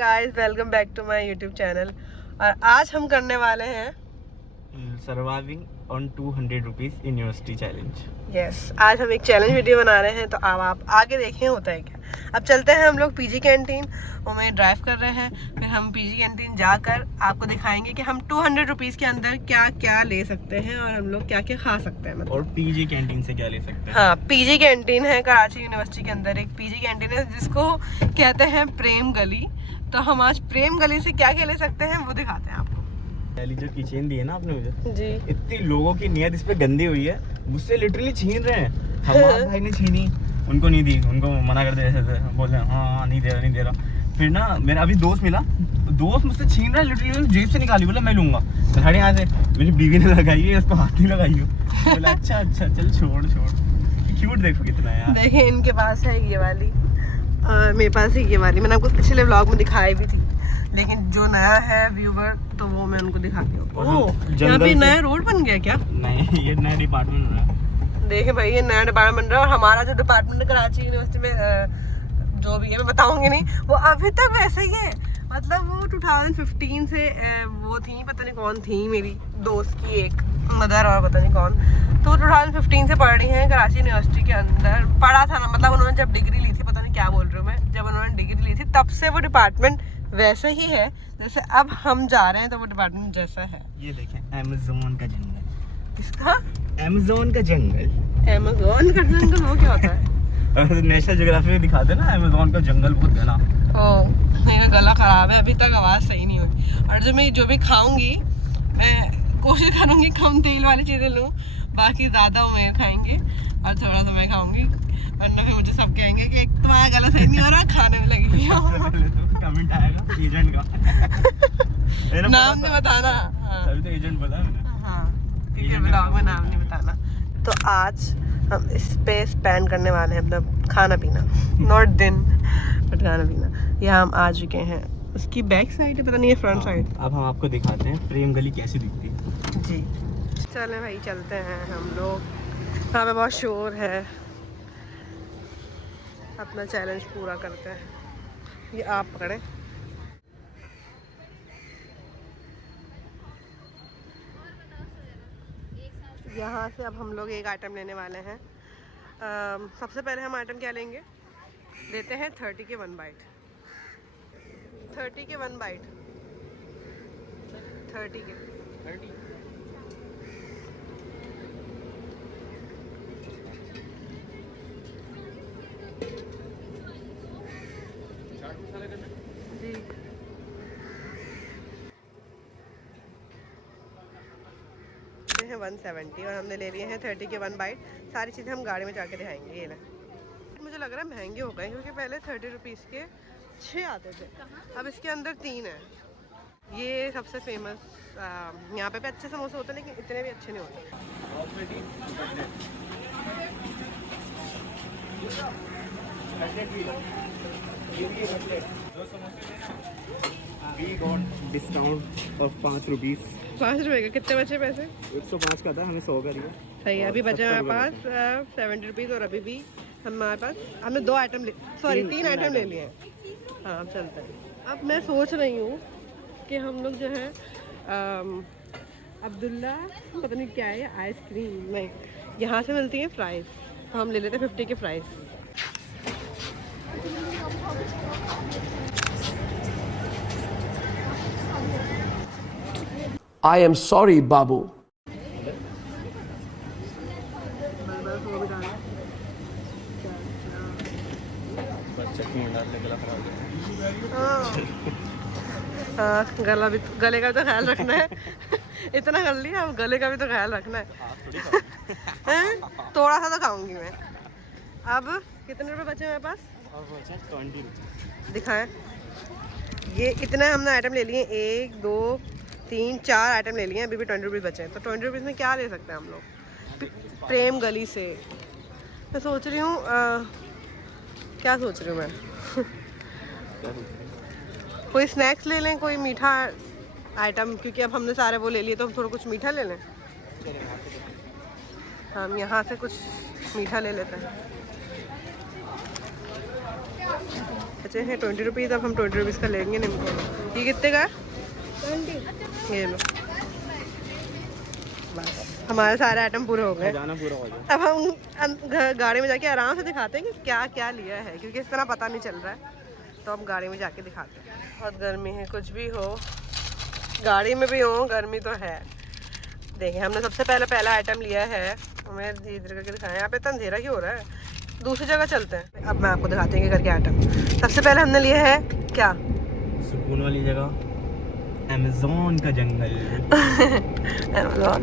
Guys welcome back to my YouTube channel. और आज हम करने वाले हैं surviving on 200 rupees in university challenge. Yes, आज हम एक चैलेंज वीडियो बना रहे हैं, तो अब आप आगे देखें होता है क्या। अब चलते हैं हम लोग पीजी कैंटीन, वो मैं ड्राइव कर रहे हैं। फिर हम पीजी कैंटीन जाकर आपको दिखाएंगे कि हम 200 रुपीज़ के अंदर क्या क्या ले सकते हैं और हम लोग क्या क्या खा सकते हैं। मतलब और पीजी कैंटीन से क्या ले सकते हैं। हाँ, पीजी कैंटीन है कराची यूनिवर्सिटी के अंदर, एक पीजी कैंटीन है जिसको कहते हैं प्रेम गली। तो हम आज प्रेम गली से क्या क्या ले सकते हैं वो दिखाते हैं आपको। पहली जो किचन दी है ना आपने मुझे जी, इतनी लोगों की नियत इस पे गंदी हुई है, मुझसे लिटरली छीन रहे हैं। हमारे भाई ने छीनी, उनको नहीं दी, उनको मना कर दे, बोले हाँ नहीं दे रहा। फिर ना मेरा अभी दोस्त मिला, दोस्त मुझसे छीन रहा है, लिटरली जेब से निकाली, बोला मैं लूंगा। हटे यहाँ से, मेरी बीवी ने लगाई है, इसको हाथ नहीं लगाई हो। बोला अच्छा चल छोड़। क्यूट देखो कितना है यार। देखिए इनके पास है ये वाली, मेरे पास है ये वाली। मैंने आपको पिछले व्लॉग में दिखाई भी थी, लेकिन जो नया है व्यूवर तो वो मैं उनको दिखाती हूँ। ओह, यहाँ पे नया रोड बन गया क्या? नहीं, ये नया डिपार्टमेंट बन रहा है। देखिए भाई, ये नया डिपार्टमेंट बन रहा है। और हमारा जो डिपार्टमेंट है कराची यूनिवर्सिटी में जो भी है मैं बताऊंगी नहीं, वो अभी तक वैसे ही है। मतलब वो 2015 से वो थी, पता नहीं कौन थी, मेरी दोस्त की एक मदर और पता नहीं कौन, तो 2015 से पढ़ रही हैं कराची यूनिवर्सिटी के अंदर। पढ़ा था ना, मतलब उन्होंने जब डिग्री ली थी, पता नहीं क्या बोल रही हूँ मैं, जब उन्होंने डिग्री ली थी तब से वो डिपार्टमेंट वैसे ही है जैसे अब हम जा रहे हैं, तो वो डिपार्टमेंट जैसा है। ये देखें, अमेज़न का जंगल। किसका? अमेज़न का जंगल। अमेज़न का जंगल वो क्या होता है? नेशनल ज्योग्राफी में दिखाते ना, अमेज़न का जंगल बहुत घना। ओह, मेरा गला खराब है, अभी तक आवाज़ सही नहीं हुई। और जो भी खाऊंगी मैं कोशिश करूंगी कम तेल वाली चीज़ें लूँ, बाकी ज़्यादा उमेर खाएंगे और थोड़ा सा मैं खाऊंगी, वरना फिर मुझे सब कहेंगे कि तुम्हारा गला सही नहीं हो रहा, खाने में लगी हुई हो। कमेंट आएगा एजेंट का। नाम नहीं बताना। हाँ, तभी तो एजेंट बोला मैंने। हाँ, क्योंकि ब्लॉग में नाम नहीं बताना। तो आज हम इस पे स्पेंड करने वाले हैं अपना खाना पीना, नॉट दिन बट खाना पीना। यहाँ हम आ चुके हैं, उसकी बैक साइड है, पता नहीं है फ्रंट साइड। अब हम आपको दिखाते हैं प्रेम गली कैसी दिखती है। जी चलें भाई, चलते हैं हम लोग। यहाँ पे बहुत शोर है, अपना चैलेंज पूरा करते हैं। ये आप पकड़े। यहाँ से अब हम लोग एक आइटम लेने वाले हैं। सबसे पहले हम आइटम क्या लेंगे, लेते हैं 30 के 1 बाइट। 30 के 1 बाइट, 30 के 30। जी। हैं 170 और हमने ले लिए हैं 30 के 1 बाइट। सारी चीज़ें हम गाड़ी में जाके दिखाएंगे। ये ना, मुझे लग रहा है महंगे हो गए, क्योंकि पहले 30 रुपीज़ के 6 आते थे, अब इसके अंदर 3 है। ये सबसे फेमस, यहाँ पे भी अच्छे समोसे होते हैं, लेकिन इतने भी अच्छे नहीं होते। Discount of 5 rupees. 5 रुपये का कितने बचे पैसे? 105 का था, हमें 100 का दिया। सही है, अभी बचे हमारे पास 70 रुपीज़। और अभी भी हमारे पास, हमने 2 आइटम सॉरी 3 आइटम ले लिए हैं। हाँ, अब चलते हैं। अब मैं सोच रही हूँ कि हम लोग जो है अब्दुल्ला पता नहीं क्या है, आइसक्रीम नहीं, यहाँ से मिलती है फ्राइज़, तो हम ले लेते हैं 50 के fries. I am sorry, Babu. हाँ, गले का तो ख्याल रखना है। इतना कर लिया, अब गले का भी तो ख्याल रखना है। हैं? थोड़ा सा तो खाऊंगी मैं। अब कितने रुपए बचे मेरे पास? 20 दिखाएं। ये इतने हमने आइटम ले लिए, 1 2 3 4 आइटम ले लिए, अभी भी 20 रुपीज़ बचे हैं। तो 20 रुपीज़ में क्या ले सकते हैं हम लोग प्रेम गली से? मैं सोच रही हूँ, क्या सोच रही हूँ मैं कोई स्नैक्स ले लें, कोई मीठा आइटम, क्योंकि अब हमने सारे वो ले लिए, तो हम थोड़ा कुछ मीठा ले लें। हम यहाँ से कुछ मीठा ले लेते हैं। बचे हैं 20 रुपीज़। अब हम 20 रुपीज़ का लेंगे निम्को। ये कितने का है? 20। ये लो, बस हमारे सारे आइटम पूरे हो गए। जाना पूरा हो गया। अब हम गाड़ी में जाके आराम से दिखाते हैं कि क्या क्या लिया है, क्योंकि इस तरह पता नहीं चल रहा है। तो हम गाड़ी में जाके दिखाते हैं। बहुत गर्मी है, कुछ भी हो, गाड़ी में भी हो, गर्मी तो है। देखिए हमने सबसे पहला आइटम लिया है। हमें धीरे करके दिखाएं। यहाँ पे इतना अंधेरा क्यों हो रहा है? दूसरी जगह चलते हैं। अब मैं आपको दिखाती हूँ कि करके आइटम। सबसे पहले हमने लिया है क्या? सुकून वाली जगह, अमेज़न का जंगल। अमेज़न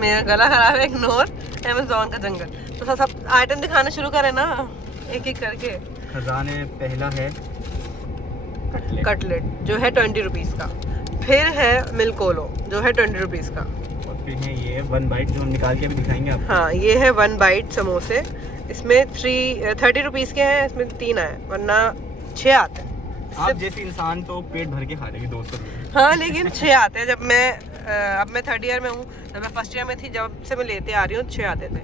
मेरा गला खराब है, इग्नोर। अमेज़न का जंगल। तो सब आइटम दिखाना शुरू करें ना, एक एक करके। खजाने पहला है कटलेट जो है 20 रुपीज़ का। फिर है मिल्कोलो जो है 20 रुपीज़ का। और फिर है ये 1 बाइट जो हम निकाल के अभी दिखाएंगे आपको। हाँ, ये है 1 बाइट समोसे। इसमें 30 रुपीज़ के हैं, इसमें 3 आए, वरना 6 आते हैं। आप जैसे इंसान तो पेट भर के खा लेगी 200 रुपये। हाँ, लेकिन 6 आते हैं। जब मैं अब मैं 3rd ईयर में हूँ, जब मैं 1st ईयर में थी, जब से मैं लेते आ रही हूँ, 6 आते थे।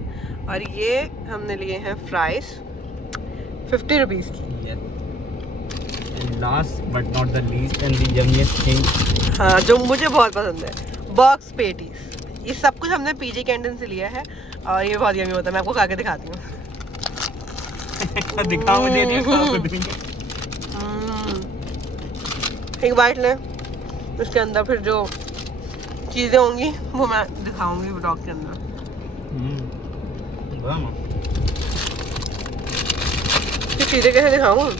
और ये हमने लिए हैं फ्राइज 50 रुपीज़ की। Last but not the least and the yummiest thing, हाँ, जो मुझे बहुत पसंद है, बॉक्स पेटीज। ये सब कुछ हमने पीजी कैंटीन से लिया है और ये बहुत यम्मी होता है। मैं आपको खा के दिखाती हूँ। दिखाओ मुझे, एक बाइट लें, उसके अंदर फिर जो चीज़ें होंगी वो मैं दिखाऊंगी ब्लॉग के अंदर। ये चीज़ें कैसे दिखाऊँ?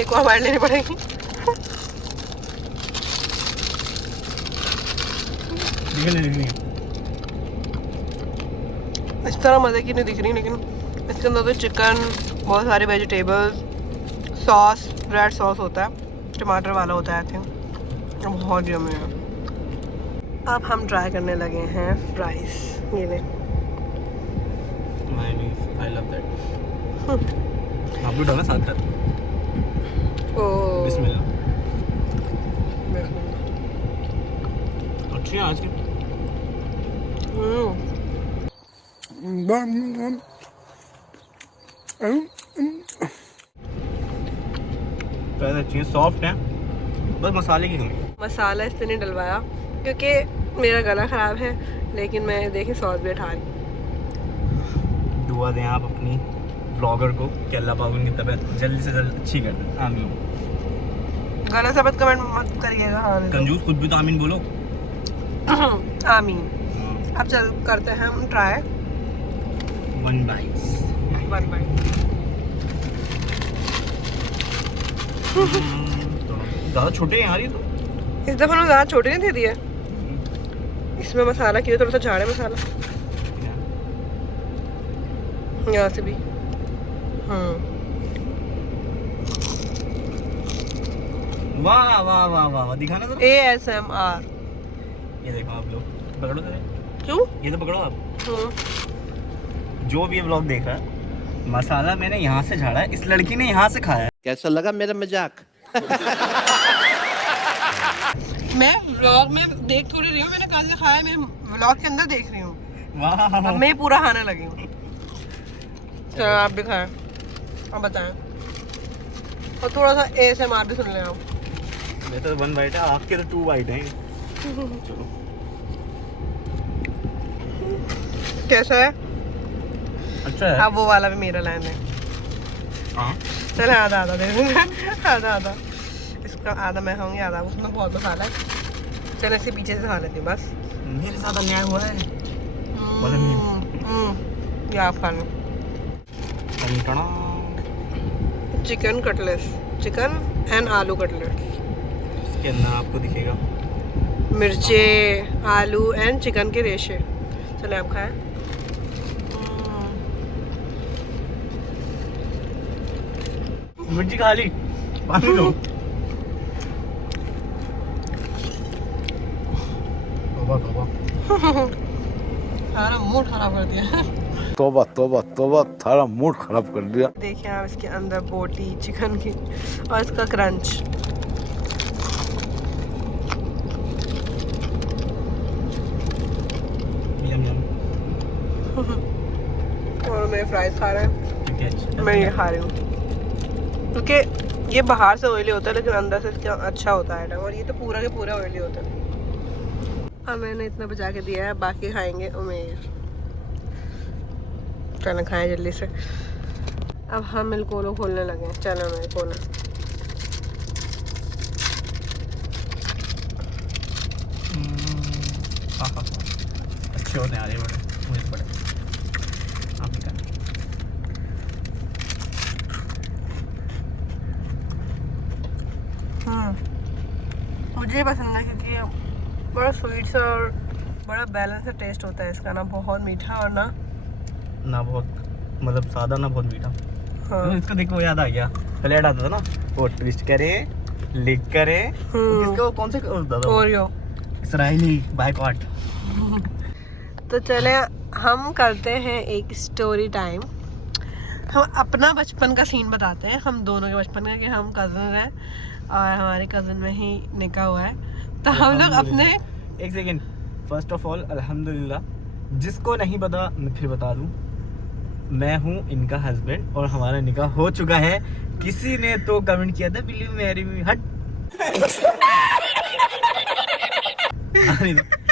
एक और बाइट लेनी पड़ेगी। इस तरह मज़े की नहीं दिख रही, लेकिन इसके अंदर तो चिकन, बहुत सारे वेजिटेबल्स, सॉस, रेड सॉस होता है, टमाटर वाला होता है आई थिंक। बहुत यम्मी है। अब हम ट्राई करने लगे हैं फ्राइज। ये ले, आई लव दैट। आप भी डालना साथ साथ। ओह, बिस्मिल्लाह। अच्छी है आज की। पहले अच्छी है, सॉफ्ट है, बस मसाले की कमी। मसाला इससे नहीं डलवाया क्योंकि मेरा गला ख़राब है, लेकिन मैं देखिए सॉस भी उठा रही। दुआ दें आप अपनी ब्लॉगर को कि अल्लाह पाक उनकी तबीयत जल्दी से जल्द अच्छी कर दे। आमीन। गला से मत कमेंट मत करिएगा। हाँ, कंजूस खुद भी तो आमीन बोलो। आमीन। अब चल करते हैं हम ट्राई। 1 बाइट। ज़्यादा छोटे हैं यार ये तो। इस दफ़ा ना ज़्यादा छोटे नहीं दे दिए। इसमें मसाला क्यों थोड़ा सा झाड़े मसाला यहाँ से भी। वाह वाह वाह वाह, दिखाना जरा। ASMR। ये देखो आप लोग, पकड़ो जरा। क्यों? ये तो पकड़ो आप। जो भी ये व्लॉग देख रहा है, मसाला मैंने यहाँ से झाड़ा है, इस लड़की ने यहाँ से खाया है। कैसा लगा मेरा मजाक? मैं व्लॉग में देख थोड़ी रही हूँ, मैंने कहाँ से खाया, मेरे व्लॉग के अंदर देख रही हूँ। वाह, अब मैं पूरा खाने लगी हूँ। चलो आप भी खाएं, अब बताएं, और थोड़ा सा ASMR भी सुन लें आप। मेरे तो 1 बाइट है, आपके तो 2 बाइट हैं। चलो, कैसा है? अच्छा है। अब वो वाला भी मेरा लाइन है। हाँ, चल आधा आधा दे दूँगा। आधा इसका आधा मैं खाऊंगी, आधा उसमें बहुत मसाला है। चल ऐसे पीछे से खा लेती हूँ बस। मेरे साथ अन्याय हुआ है। ये आप खा लो। चिकन कटलेट्स, चिकन एंड आलू कटलेट्स। इसके अंदर आपको दिखेगा मिर्चे, आलू एंड चिकन के रेशे। चले आप खाएं। मिर्ची खा ली, पानी दो। सारा मूड खराब कर दिया। तौबा तौबा तौबा, थारा मूड खराब कर दिया। देखिए आप इसके अंदर बोटी चिकन की और इसका क्रंच। यम यम। और मेरे फ्राइज खा रहे हैं, मैं ये खा रही हूँ। क्योंकि ये बाहर से ऑयली होता है लेकिन अंदर से इसका अच्छा होता है आइटम, और ये तो पूरा के पूरा ऑयली होता है। अब मैंने इतना बचा के दिया है, बाकी खाएंगे उमेर। चलो खाएं जल्दी से। अब हम मिल्कोलो खोलने लगे। चलो मेरे कोलो अच्छे होने आ रहे बड़े, मुझे बड़े आप निकाल। मुझे पसंद है क्योंकि ये बड़ा स्वीट सा और बड़ा बैलेंस सा टेस्ट होता है इसका, ना बहुत मीठा और ना बहुत मतलब सादा, ना बहुत मीठा। हाँ। इसको देखो याद आ गया, पहले ऐड आता था ना वो ट्विस्ट करे लिक करे, किसका कौन से दादा ओरियो इसराइली बायकॉट। तो चले हम करते हैं एक स्टोरी टाइम। हम अपना बचपन का सीन बताते हैं, हम दोनों के बचपन का, कि हम कज़न हैं और हमारे कज़न में ही निकाह हुआ है। तो हम लोग अपने एक सेकेंड, फर्स्ट ऑफ ऑल अल्हम्दुलिल्लाह, जिसको नहीं पता मैं फिर बता दूं, मैं हूं इनका हस्बैंड और हमारा निकाह हो चुका है। किसी ने तो कमेंट किया था बिलीव मैरी मी, हट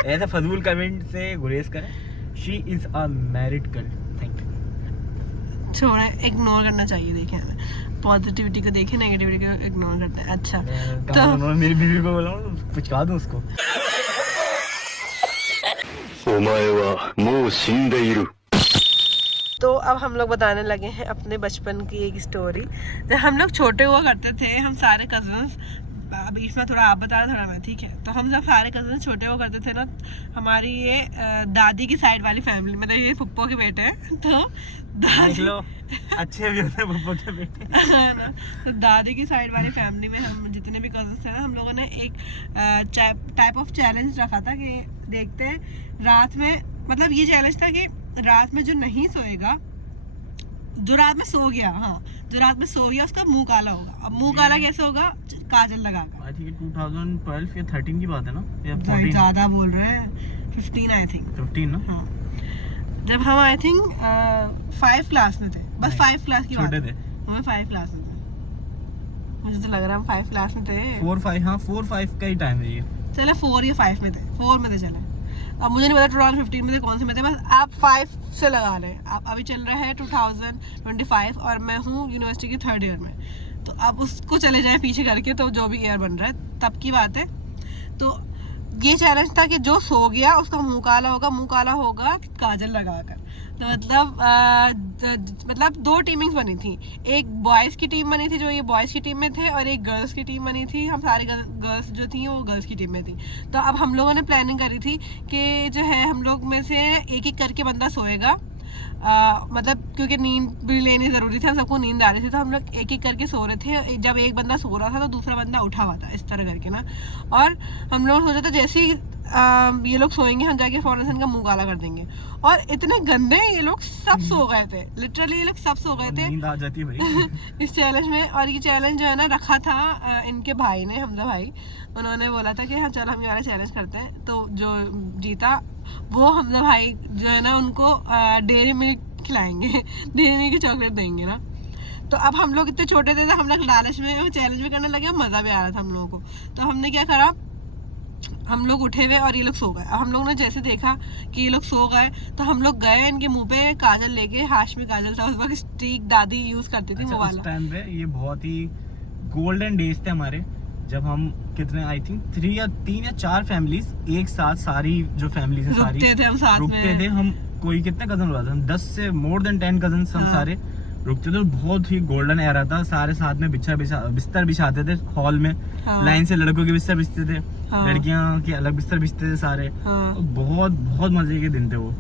ऐसा फजूल कमेंट से गुरेज करें। She is a married girl. Thank you. छोड़े, इग्नोर करना चाहिए। देखें हमें पॉजिटिविटी को देखें, नेगेटिविटी को इग्नोर करते हैं। अच्छा तो मेरी बीवी को बोला पुचका दूं उसको। तो अब हम लोग बताने लगे हैं अपने बचपन की एक स्टोरी। जब हम लोग छोटे हुआ करते थे, हम सारे कजन्स, बीच में थोड़ा आप बता रहे थोड़ा मैं, ठीक है। तो हम जब सारे कजन छोटे हुआ करते थे ना, हमारी ये दादी की साइड वाली फैमिली, मतलब ये पप्पो के बेटे हैं, तो दादी अच्छे भी होते हैं पप्पो के बेटे। तो दादी की साइड वाली फैमिली में हम जितने भी कजन थे ना, हम लोगों ने एक टाइप ऑफ चैलेंज रखा था कि देखते हैं रात में, मतलब ये चैलेंज था कि रात में जो नहीं सोएगा, जो रात में सो गया, हाँ जो रात में सो गया उसका मुंह काला होगा। अब मुंह काला कैसे होगा? काजल लगाकर। आई थिंक 2012 या 13 की बात है ना, या 14? ज्यादा बोल रहे हैं, 15 आई थिंक। 15 ना? हाँ, जब हम आई थिंक 5 क्लास में थे, बस 5 क्लास की बात छोटे थे हम 5 क्लास में थे। मुझे तो लग रहा है हम 5 क्लास में थे। 4-5, हाँ 4-5 का ही टाइम है ये। चले 4 या 5 में थे, 4 में थे। चले अब मुझे नहीं पता 2015 में थे कौन से में थे, बस आप 5 से लगा रहे हैं। आप अभी चल रहा है 2025 और मैं हूँ यूनिवर्सिटी के 3rd ईयर में। तो अब उसको चले जाएं पीछे करके, तो जो भी ईयर बन रहा है तब की बात है। तो ये चैलेंज था कि जो सो गया उसका मुंह काला होगा काजल लगाकर। तो मतलब 2 टीमिंग्स बनी थी, एक बॉयज़ की टीम बनी थी जो ये बॉयज़ की टीम में थे, और एक गर्ल्स की टीम बनी थी। हम सारी गर्ल्स जो थी वो गर्ल्स की टीम में थी। तो अब हम लोगों ने प्लानिंग करी थी कि जो है हम लोग में से एक एक करके बंदा सोएगा, मतलब क्योंकि नींद भी लेनी ज़रूरी थी, हम सबको नींद आ रही थी, तो हम लोग एक एक करके सो रहे थे। जब एक बंदा सो रहा था तो दूसरा बंदा उठा हुआ था, इस तरह करके ना। और हम लोग सोचा था जैसे ही ये लोग सोएंगे हम जाके फौरन इनका मुंह काला कर देंगे। और इतने गंदे ये लोग सब सो गए थे, लिटरली ये लोग सब सो गए थे। नींद आ जाती है भाई इस चैलेंज में। और ये चैलेंज जो है ना रखा था इनके भाई ने, हमजा भाई, उन्होंने बोला था कि हाँ चलो हम ये वाला चैलेंज करते हैं। तो जो जीता वो हमजा भाई जो है ना उनको डेयरी मिल्क खिलाएंगे, डेयरी मिल्क की चॉकलेट देंगे ना। तो अब हम लोग इतने छोटे थे तो हम लोग लालच में वो चैलेंज भी करने लगे, मज़ा भी आ रहा था हम लोगों को। तो हमने क्या करा, हम लोग उठे हुए और ये लोग सो गए। हम लोग ने जैसे देखा कि ये लोग सो गए तो हम लोग गए इनके मुंह पे काजल लेके, हाशमी काजल था उस वक्त, स्टिक दादी यूज करती थी वो वाला। उस टाइम पे ये बहुत ही गोल्डन डेज थे हमारे, जब हम कितने आई थिंक 3 या 4 फैमिलीज एक साथ, सारी जो फैमिलीज है सारी रुकते थे हम साथ रुकते में। थे। हम कोई कितने कजन हुआ था, हम 10 से मोर देन 10 कजन हम सारे रुकते थे। बहुत ही गोल्डन एरा था, सारे साथ में बिस्तर बिछाते थे हॉल में। लाइन से लड़कों के बिस्तर बिछते थे, लड़कियां के अलग बिस्तर बिछते थे सारे। बहुत बहुत मजे के दिन थे वो।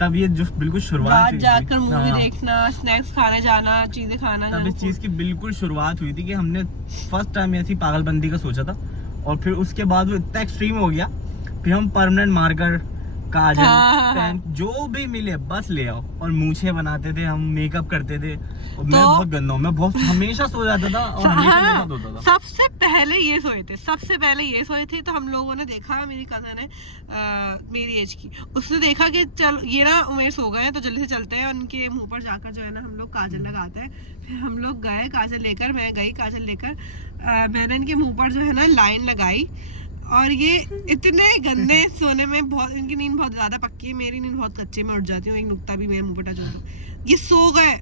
तब ये जो बिल्कुल शुरुआत जाकर मूवी देखना, स्नैक्स खाने जाना, चीजें खाना, तब इस चीज की बिल्कुल शुरुआत हुई थी कि हमने फर्स्ट टाइम ऐसी पागलबंदी का सोचा था। और फिर उसके बाद वो इतना एक्सट्रीम हो गया, फिर हम परमानेंट मार्कर काजल, हाँ। पेन, जो भी मिले बस ले आओ। और मूछे बनाते थे हम, मेकअप करते थे। और मैं तो- बहुत गंदा हूँ, मैं बहुत हमेशा सो जाता था और हमेशा मेरे साथ होता था। सबसे पहले ये सोए थे, सबसे पहले ये सोए थे। तो हम लोगों ने देखा, मेरी कजन है मेरी एज की, उसने देखा कि चल ये ना उमेर सो गए हैं तो जल्दी से चलते हैं, उनके मुंह पर जाकर जो है ना हम लोग काजल लगाते हैं। फिर हम लोग गए काजल लेकर, मैं गई काजल लेकर, मैंने इनके मुंह पर जो है ना लाइन लगाई। और ये इतने गंदे सोने में, बहुत इनकी नींद बहुत ज्यादा पक्की है, मेरी नींद बहुत कच्ची है, मैं उठ जाती हूँ, एक नुक्ता भी मेरे मुंह पर टच होता है। ये सो गए,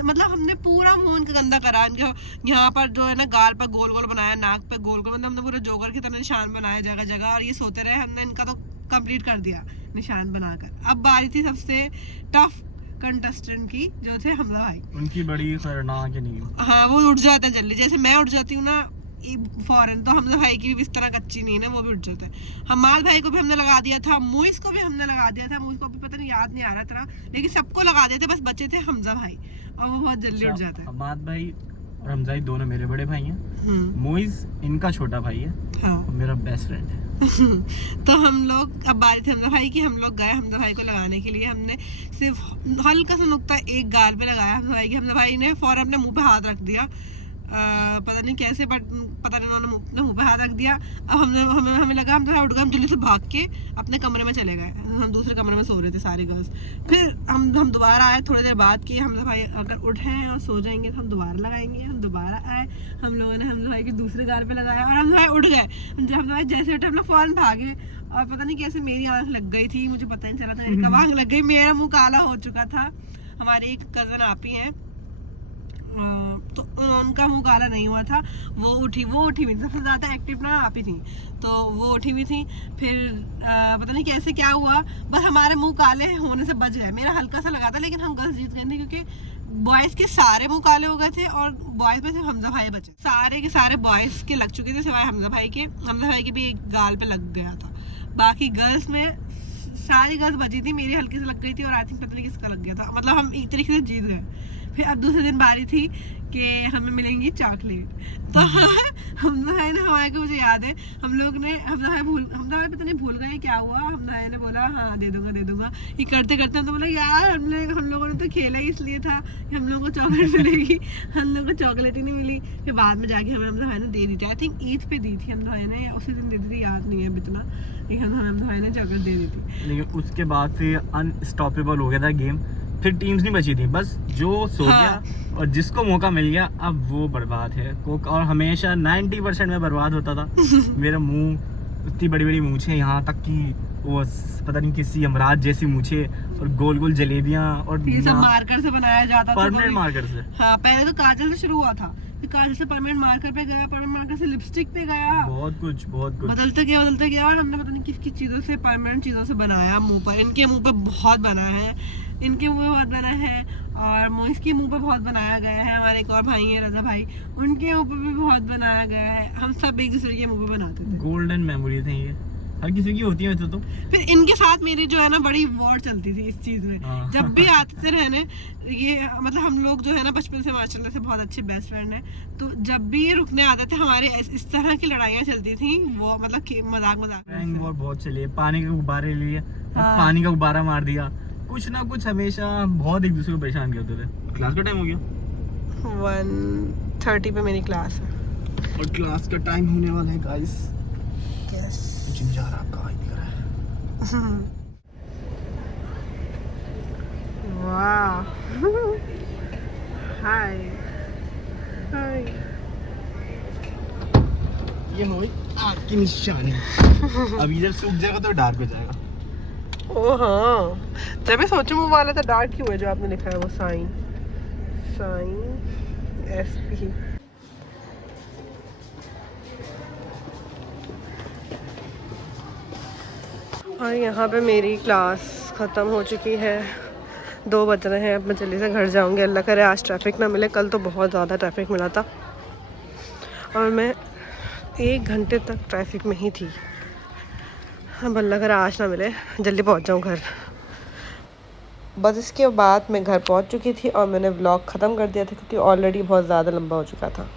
मतलब हमने पूरा मुंह इनका गंदा करा। इनका यहाँ पर जो है ना गाल पर गोल गोल बनाया, नाक पे गोल गोल, मतलब हमने पूरा जोकर की तरह निशान बनाया जगह जगह। और ये सोते रहे, हमने इनका तो कंप्लीट कर दिया निशान बनाकर। अब बारी थी सबसे टफ कंटेस्टेंट की, जो थे हमजा भाई। उनकी बड़ी खतरनाक नींद। हाँ, वो उठ जाते हैं जल्दी, जैसे मैं उठ जाती हूँ ना फौरन, तो हमजा भाई की भी इस तरह कच्ची नींद है, वो भी उठ जाता है। हमाल भाई को भी हमने लगा दिया था, मुइस को भी हमने लगा दिया था, मुइस को भी पता नहीं याद नहीं आ रहा था, लेकिन सबको लगा दिए थे, बस बचे थे हमजा भाई, और वो बहुत जल्दी उठ जाता है। हमाद भाई और हमजा भाई दोनों मेरे बड़े भाई हैं। मोइज इनका छोटा भाई है, हाँ। और मेरा बेस्ट फ्रेंड है। तो हम लोग, अब बारी थी हमजा भाई की, हम लोग गए हमजा भाई को लगाने के लिए। हमने सिर्फ हल्का सा नुक्ता एक गाल पे लगाया हमजा भाई की। हमजा भाई ने फौरन अपने मुंह पे हाथ रख दिया, पता नहीं कैसे, बट पता नहीं उन्होंने मुंह पे हाथ रख दिया। अब हमें लगा हम उठ गए, हम जल्दी से भाग के अपने कमरे में चले गए। हम दूसरे कमरे में सो रहे थे सारे गर्ल्स। फिर हम दोबारा आए थोड़ी देर बाद कि हम भाई अगर उठे और सो जाएंगे तो हम दोबारा लगाएंगे। हम दोबारा आए, हम लोगों ने हम भाई के दूसरे गाल पे लगाया, और हम भाई उठ गए। हम भाई जैसे उठे हम लोग फौरन भागे, और पता नहीं कैसे मेरी आंख लग गई थी, मुझे पता नहीं चला था मेरी कब आंख लग गई, मेरा मुंह काला हो चुका था। हमारी एक कजन आपी है, तो उनका मुंह काला नहीं हुआ था, वो उठी भी सबसे ज्यादा एक्टिव ना आप ही थी, तो वो उठी भी थी। फिर पता नहीं कैसे क्या हुआ, बस हमारे मुंह काले होने से बच गए। मेरा हल्का सा लगा था, लेकिन हम गर्ल्स जीत गए थे, क्योंकि बॉयज के सारे मुंह काले हो गए थे, और बॉयज में सिर्फ हमजा भाई बचे। सारे के सारे बॉयज के लग चुके थे सिवाय हमजा भाई के। हमजा भाई के भी एक गाल पे लग गया था, बाकी गर्ल्स में सारी गर्ल्स बची थी, मेरी हल्की से लग गई थी, और आई थिंक पता नहीं किसका लग गया था, मतलब हम एक तरीके से जीत गए। फिर अब दूसरे दिन बारी थी कि हमें मिलेंगी चॉकलेट, तो हमजा भाई ने, हमारे को मुझे याद है, हम लोग ने, हमजा भाई पता नहीं भूल गए क्या हुआ, हमजा भाई ने बोला हाँ दे दूंगा। ये करते करते हम तो बोला यार हम लोगों ने तो खेला ही इसलिए था कि हम लोगों को चॉकलेट मिलेगी, हम लोग को चॉकलेट ही नहीं मिली। फिर बाद में जाके हमें हमजा भाई ने दे दी थी, आई थिंक ईद पे दी थी हमजा भाई ने, उसी दिन दे दी थी, याद नहीं है अब इतना, लेकिन हमजा भाई ने चॉकलेट दे दी थी। लेकिन उसके बाद से अनस्टॉपेबल हो गया था गेम, फिर टीम्स नहीं बची थी, बस जो सो हाँ। गया और जिसको मौका मिल गया अब वो बर्बाद है। और हमेशा 90% में बर्बाद होता था। मेरा मुंह, इतनी बड़ी बड़ी मूछें, यहाँ तक कि वो पता नहीं किसी यमराज जैसी मूछें, और गोल गोल जलेबियां, और ये सब मार्कर से बनाया जाता था, परमानेंट मार्कर से। हाँ, पहले तो काजल से शुरू हुआ था, फिर काजल से परमानेंट मार्कर पे गया, परमानेंट मार्कर से लिपस्टिक पे गया, बहुत कुछ बदलते गया, और हमने पता नहीं किस किस चीजों से, परमानेंट चीजों से बनाया मुंह पर। इनके मुंह पर बहुत बना है, इनके मुंह पे बहुत बना है, और मोइस के मुंह पे बहुत बनाया गया है। हमारे एक और भाई है रजा भाई, उनके मुंह पे भी बहुत बनाया गया है। हम सब एक दूसरे के मुंह पे बनाते थे। गोल्डन मेमोरीज हैं ये, हर किसी की होती है वैसे तो। फिर इनके साथ मेरी जो है ना बड़ी वॉर चलती थी इस चीज में। हाँ। जब भी आते थे रहने, ये मतलब हम लोग जो है ना बचपन से माशाल्लाह से बहुत अच्छे बेस्ट फ्रेंड हैं, तो जब भी ये रुकने आते थे हमारे इस तरह की लड़ाइयाँ चलती थी, वो मतलब मजाक रैंक वॉर बहुत चले, पानी के गुब्बारे लिए, हाँ। पानी का गुब्बारा मार दिया, कुछ ना कुछ हमेशा बहुत एक दूसरे को परेशान करते थे। क्लास का टाइम हो गया, 1:30 पे मेरी क्लास है। और क्लास का टाइम होने वाला है गाइस। यस। कुछ नहीं जा रहा, आपका भाई दिख रहा है। वाह, हाय हाय, ये हुई आग की निशानी। अब इधर सूख जाएगा तो डार्क हो जाएगा। ओ हाँ, जब मैं सोचूं वो वाला था डार्क क्यों है जो आपने लिखा है, वो साइन SP। और यहाँ पे मेरी क्लास ख़त्म हो चुकी है, 2 बज रहे हैं। अब मैं जल्दी से घर जाऊँगी, अल्लाह करे आज ट्रैफिक ना मिले। कल तो बहुत ज़्यादा ट्रैफिक मिला था, और मैं 1 घंटे तक ट्रैफिक में ही थी। अब अल्लाह करे आज ना मिले, जल्दी पहुँच जाऊँ घर। बस इसके बाद मैं घर पहुँच चुकी थी, और मैंने व्लॉग ख़त्म कर दिया था, क्योंकि ऑलरेडी बहुत ज़्यादा लंबा हो चुका था।